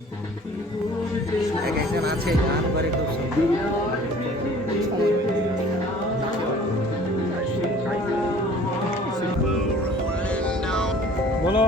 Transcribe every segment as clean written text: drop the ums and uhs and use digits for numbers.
এক একজন আছে গান করে খুব সুন্দর। বলো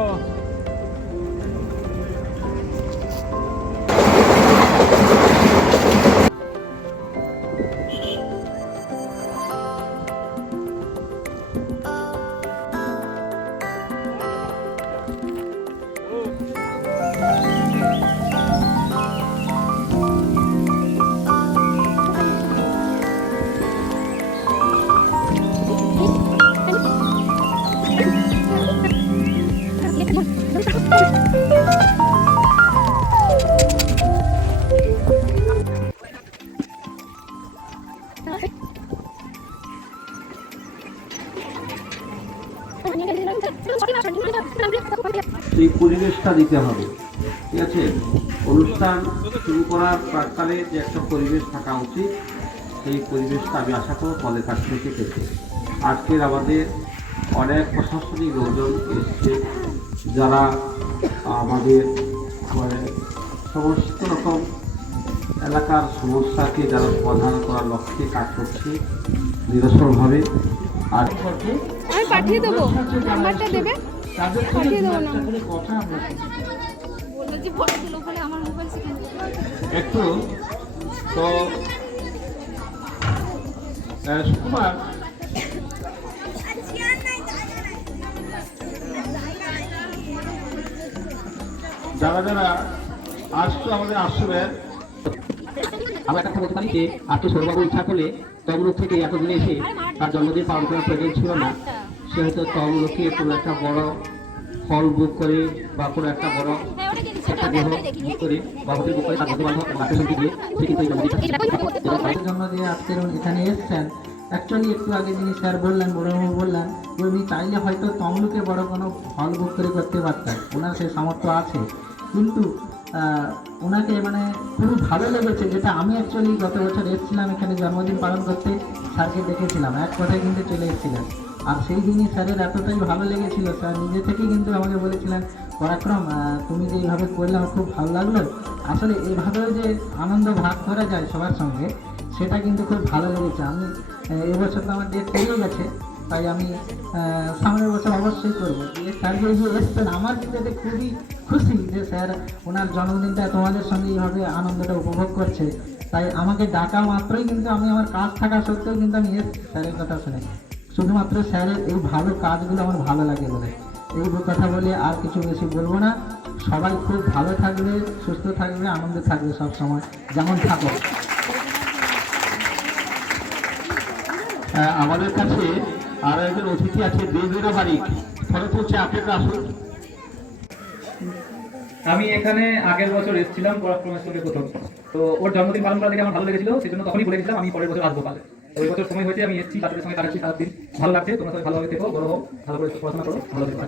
সেই পরিবেশটা দিতে হবে, ঠিক আছে। অনুষ্ঠান শুরু করার প্রাককালে যে একটা পরিবেশ থাকা উচিত, সেই পরিবেশটা আমি আশা করব কলের কাছ থেকে পেতে। আজকের আমাদের অনেক প্রশাসনিক লোকজন এসছে, যারা আমাদের সমস্ত রকম এলাকার সমস্যাকে যারা সমাধান করার লক্ষ্যে কাজ করছে নিরসরভাবে। আর আমি পাঠিয়ে দেবো, নাম্বারটা দেবে, পাঠিয়ে দেবো নাম্বার। কথা আমরা বললো যে বড় লোক হলে আমার মোবাইল সেখানে একটু তো সুকুমার, যারা যারা আসছো আমাদের আশ্রমের, আমরা একটা বলতে পারি যে আজকে সৌরবাবু ইচ্ছা করলে তমলুক থেকে এতদিনে এসে তার জন্মদিন পালন করার প্রয়োজন ছিল না। সে হয়তো তমলুকে কোনো একটা বড় হল বুক করে বা কোনো একটা বড় একটা গ্রহ বুক করে বা হোটেল বুক করে তার বন্ধু বান্ধব আত্মীয় দিয়ে সে কিন্তু জন্য যে আজকের এখানে এসছেন, অ্যাকচুয়ালি একটু আগে যিনি স্যার বললেন, বড়বাবু বললেন, যে উনি চাইলে হয়তো তমলুকে বড় কোনো হল বুক করে করতে পারতেন, ওনার সেই সামর্থ্য আছে। কিন্তু ওনাকে মানে খুবই ভালো লেগেছে, যেটা আমি অ্যাকচুয়ালি গত বছর এসেছিলাম এখানে জন্মদিন পালন করতে, স্যারকে দেখেছিলাম, এক কথায় কিন্তু চলে এসেছিলেন। আর সেই দিনই স্যারের এতটাই ভালো লেগেছিল, স্যার নিজে থেকেই কিন্তু আমাকে বলেছিলেন, পরাক্রম তুমি যে এইভাবে করলে আমার খুব ভালো লাগলো। আসলে এভাবেও যে আনন্দ ভাগ করা যায় সবার সঙ্গে, সেটা কিন্তু খুব ভালো লেগেছে। আমি এবছর তো আমার ডেট পেরিয়ে গেছে, তাই আমি সামনের বছর অবশ্যই করবো। যে স্যার যে এসছেন, আমার কিন্তু এতে খুবই খুশি যে স্যার ওনার জন্মদিনটা তোমাদের সঙ্গে এইভাবে আনন্দটা উপভোগ করছে। তাই আমাকে ডাকা মাত্রই কিন্তু আমি, আমার কাজ থাকা সত্ত্বেও কিন্তু আমি এসেছি স্যারের কথা শুনে। শুধুমাত্র স্যারের এই ভালো কাজগুলো আমার ভালো লাগে বলে এই কথা বলে আর কিছু বেশি বলবো না। সবাই খুব ভালো থাকবে, সুস্থ থাকবে, আনন্দে থাকবে সব সময়, যেমন থাকো। আমাদের কাছে আরো একজন অতিথি আছে, দেবেরা বারিক, ফলত হচ্ছে আপনারা আসুন। আমি এখানে আগের বছর এসেছিলাম পরাক্রমেশ্বরের প্রথম, তো ওর জন্মদিন পালন করা দেখে আমার ভালো লেগেছিল, সেই জন্য তখনই বলে দিয়েছিলাম আমি পরের বছর আসবো কালে। তো ওই বছর সময় হয়েছে, আমি এসেছি, তাদের সঙ্গে কাটাচ্ছি সারাদিন, ভালো লাগছে। তোমরা সবাই ভালোভাবে থেকো, বড় হোক, ভালো করে পড়াশোনা করো, ভালো থেকো।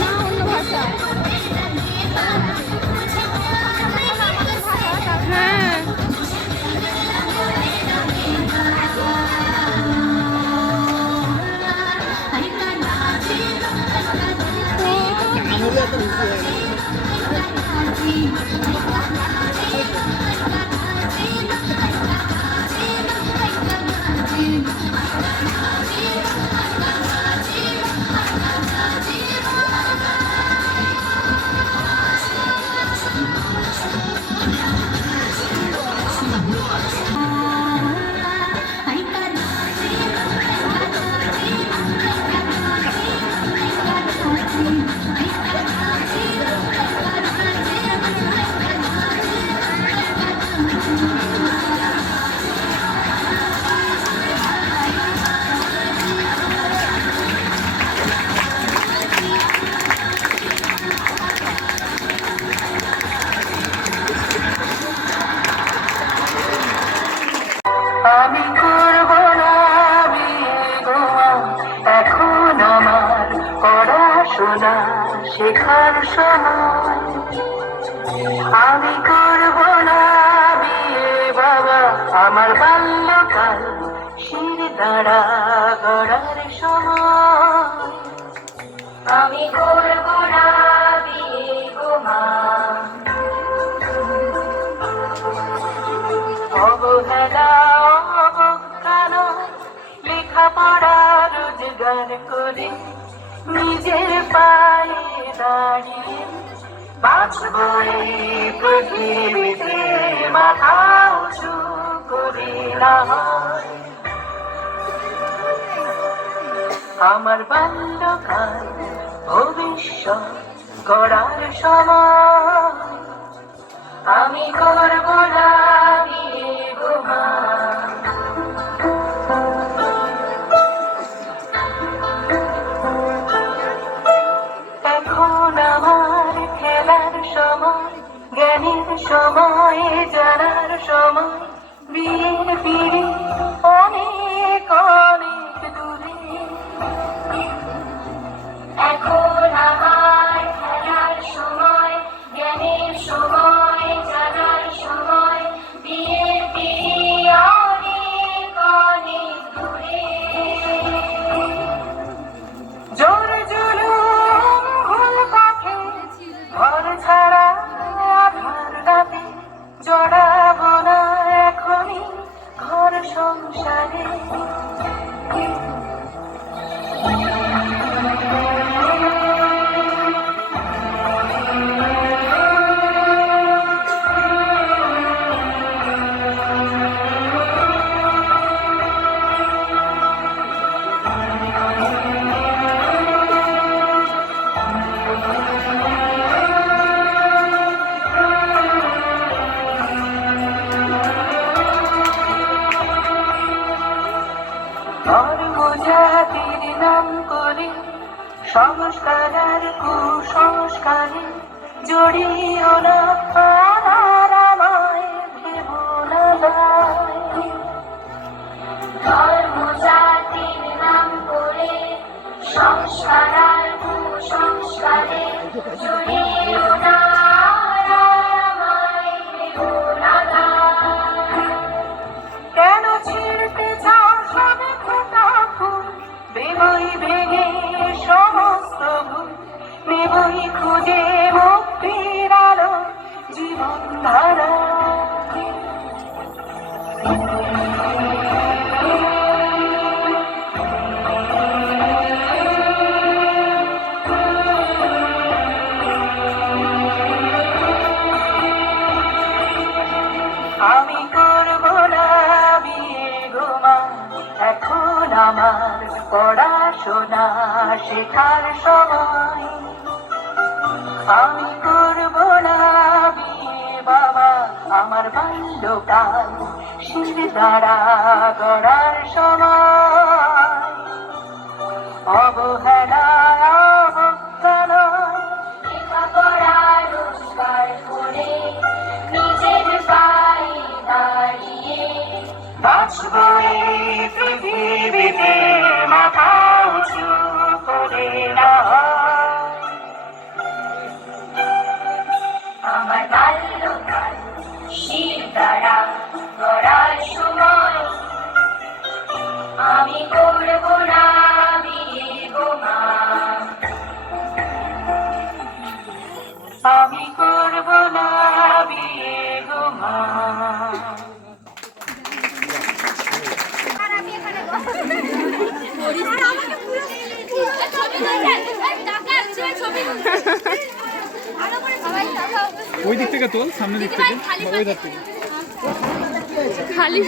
না অন্য ভাষা। হ্যাঁ আমি করব না বিয়ে গো মা, এখন আমার পড়াশোনা শেখার সময়। আমি করব না বিয়ে বাবা, আমার বাল্যকাল শির দাঁড়া গড়ার সময়। আমি করব না বিয়ে গো মা, অবহেলা অবজ্ঞান লেখাপড়া রোজগার করে নিজের পায়ে দাঁড়িয়ে বাঁচব এই পৃথিবীতে, মাথা উঁচু করি না হয়। আমার বাল্যকাল ভবিষ্যৎ গড়ার সময়। আমি করব না বিয়ে গো মা, এখন আমার খেলার সময়, জ্ঞানের সময়, জানার সময়। বিয়ের পিড়ি অনেক অনেক দূরে, এখন আমার খেলার সময়, জ্ঞানের সময়, জানার সময়। বিয়ের পিড়ি অনেক অনেক দূরে, জোর জুলুম ভুল পথে ঘর ছাড়া আধার রাতে জড়াবো না এখনই ঘর সংসারে। ধর্মজাতির নাম করে সংস্কার আর কুসংস্কারে জড়িও না, আর আমায় ভেব না দায়। ধর্মজাতির নাম করে সংস্কার আর কুসংস্কারে জড়িও না, আর আমায় ভেব না দায়। কেন ছিঁড়তে চাও সবে ফোটা ফুল, দেবই ভেঙে সমস্ত ভুল, নেবই খুঁজে মুক্তির আলো জীবন ধারা। আমি করব না বিয়ে গো মা, এখন আমার পড়াশোনা শেখার সময়। আমি করব না বিয়ে বাবা, আমার বাল্যকাল শির দাঁড়া গড়ার সময়। অবহেলা অবজ্ঞান লেখাপড়া রোজগার করে নিজের পায়ে দাঁড়িয়ে বাঁচব এই পৃথিবীতে, ওই দিক থেকে তোল, সামনের দিক থেকে, ওই দিক থেকে। খালি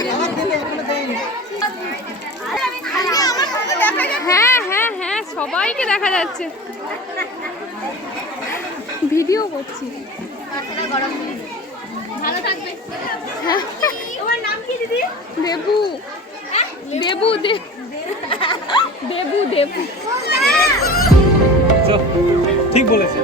হ্যাঁ হ্যাঁ হ্যাঁ, সবাইকে দেখা যাচ্ছে। ভিডিও করছি। ভালো থাকবে। হ্যাঁ। তোমার নাম কি দিদি? দেবু দেবু দেবু দেবু। ঠিক বলেছে।